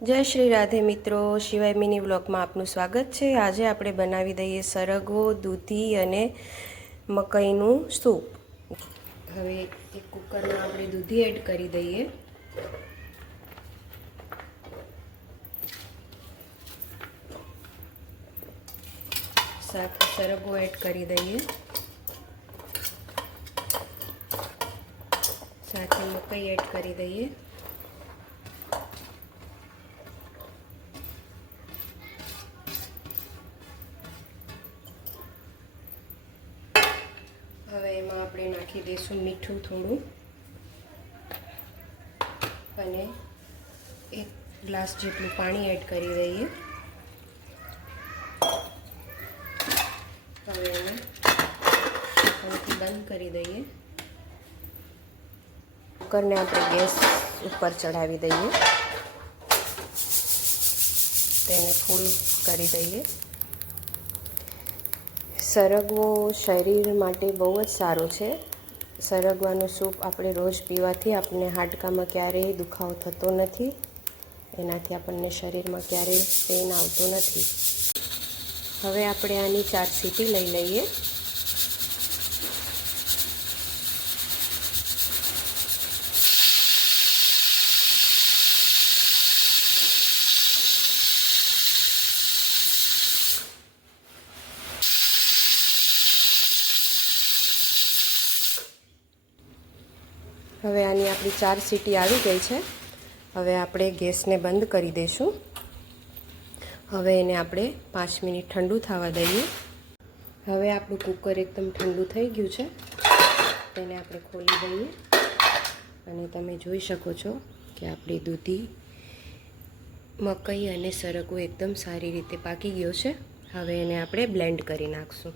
जय श्री राधे मित्रों, शिवाय मिनी व्लॉग में आपનું स्वागत है। आज આપણે બનાવી દઈએ સરગવો, દૂધી અને મકાઈનું સૂપ। હવે એક કુકરમાં આપણે દૂધી એડ કરી દઈએ, સાથે સરગવો એડ કરી દઈએ, સાથે મકાઈ એડ કરી દઈએ। હવે એમાં આપણે નાખી દઈશું મીઠું થોડું અને 1 ગ્લાસ જેટલું પાણી એડ કરી દઈએ। હવે એને ઢાંકણથી બંધ કરી દઈએ। કુકરને આપણે ગેસ ઉપર ચડાવી દઈએ, તેને ફૂલ કરી દઈએ। સરગવો શરીર માટે બહુ જ સારો છે। સરગવાનું સૂપ આપણે રોજ પીવાથી આપણને હાડકામાં ક્યારેય દુખાવો થતો નથી, એનાથી આપણને શરીરમાં ક્યારેય પેઇન આવતો નથી। હવે આપણે આની 4 સીટી લઈ લઈએ। હવે આની આપણી 4 સીટી આવી ગઈ છે। હવે આપણે ગેસને બંધ કરી દઈશું। હવે એને આપણે 5 મિનિટ ઠંડુ થવા દઈએ। હવે આપણું કુકર એકદમ ઠંડુ થઈ ગયું છે, તેને આપણે ખોલી દઈએ અને તમે જોઈ શકો છો કે આપણી દૂધી, મકાઈ અને સરગવો એકદમ સારી રીતે પાકી ગયો છે। હવે એને આપણે બ્લેન્ડ કરી નાખશું।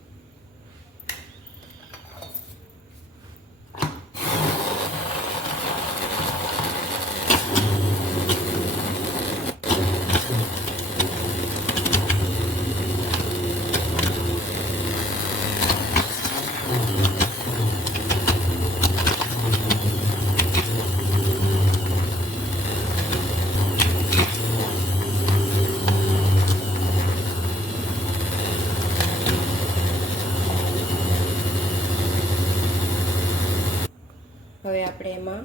હવે આપણે એમાં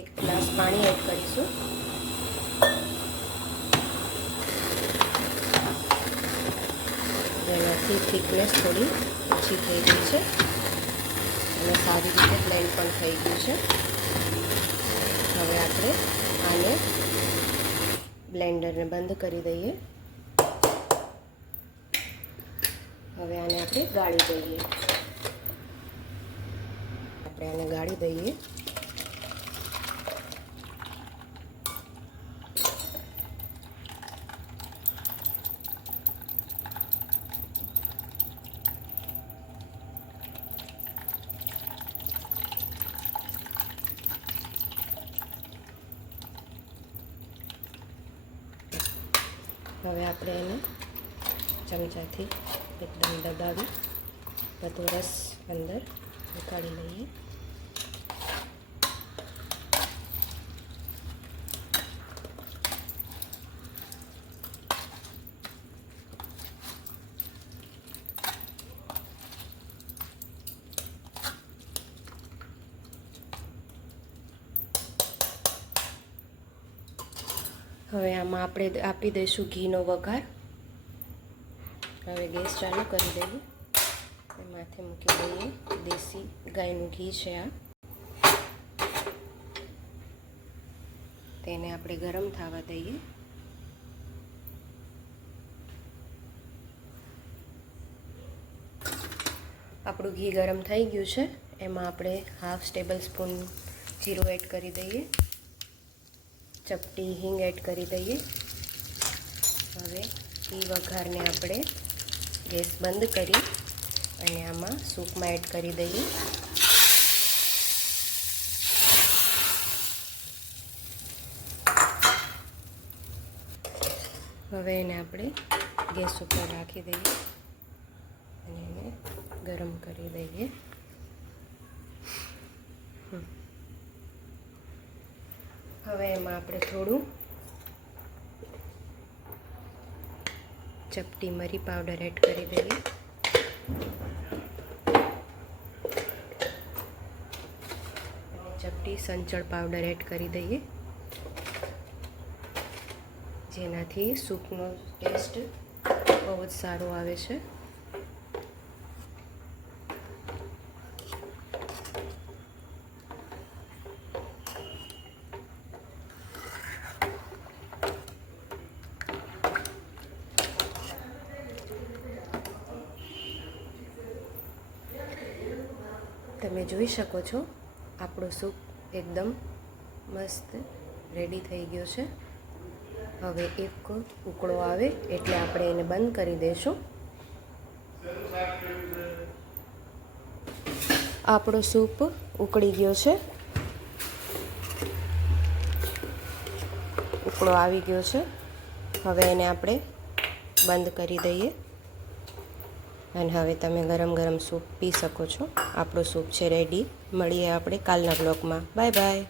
1 ગ્લાસ પાણી એડ કરીશું। જેનાથી થિકનેસ થોડી ઓછી થઈ ગઈ છે અને સારી રીતે બ્લેન્ડ પણ થઈ ગયું છે। હવે આપણે આને બ્લેન્ડરને બંધ કરી દઈએ। હવે આને આપણે ગાળી દઈએ। આપણે આને ગાળી દઈએ। હવે આપણે એને ચમચાથી એકદમ દબાવી બધો રસ અંદર નીકાળી લઈએ। હવે આમાં આપણે આપી દઈશું ઘીનો વઘાર। હવે ગેસ ચાલુ કરી દઈએ, માથે મૂકી દઈએ। દેશી ગાયનું ઘી છે આ, તેને આપણે ગરમ થવા દઈએ। આપણું ઘી ગરમ થઈ ગયું છે, એમાં આપણે ½ ટેબલ સ્પૂન જીરું એડ કરી દઈએ, ચપટી હિંગ એડ કરી દઈએ। હવે એ વઘારને આપણે ગેસ બંધ કરી અને આમાં સૂપમાં એડ કરી દઈએ। હવે એને આપણે ગેસ ઉપર રાખી દઈએ અને એને ગરમ કરી દઈએ। હવે એમાં આપણે થોડું ચપટી મરી પાવડર એડ કરી દઈએ. ચપટી સંચળ પાવડર એડ કરી દઈએ, જેનાથી સૂપનો ટેસ્ટ બહુ જ સારો આવે છે. તમે જોઈ શકો છો આપણો સૂપ એકદમ મસ્ત રેડી થઈ ગયો છે. હવે એક ઉકળો આવે એટલે આપણે એને બંધ કરી દઈશું. આપણો સૂપ ઉકળી ગયો છે, ઉકળો આવી ગયો છે. હવે એને આપણે બંધ કરી દઈએ અને હવે તમે ગરમ ગરમ સૂપ પી શકો છો. આપણો સૂપ છે રેડી. મળીએ આપણે કાલના બ્લોગમાં. Bye bye.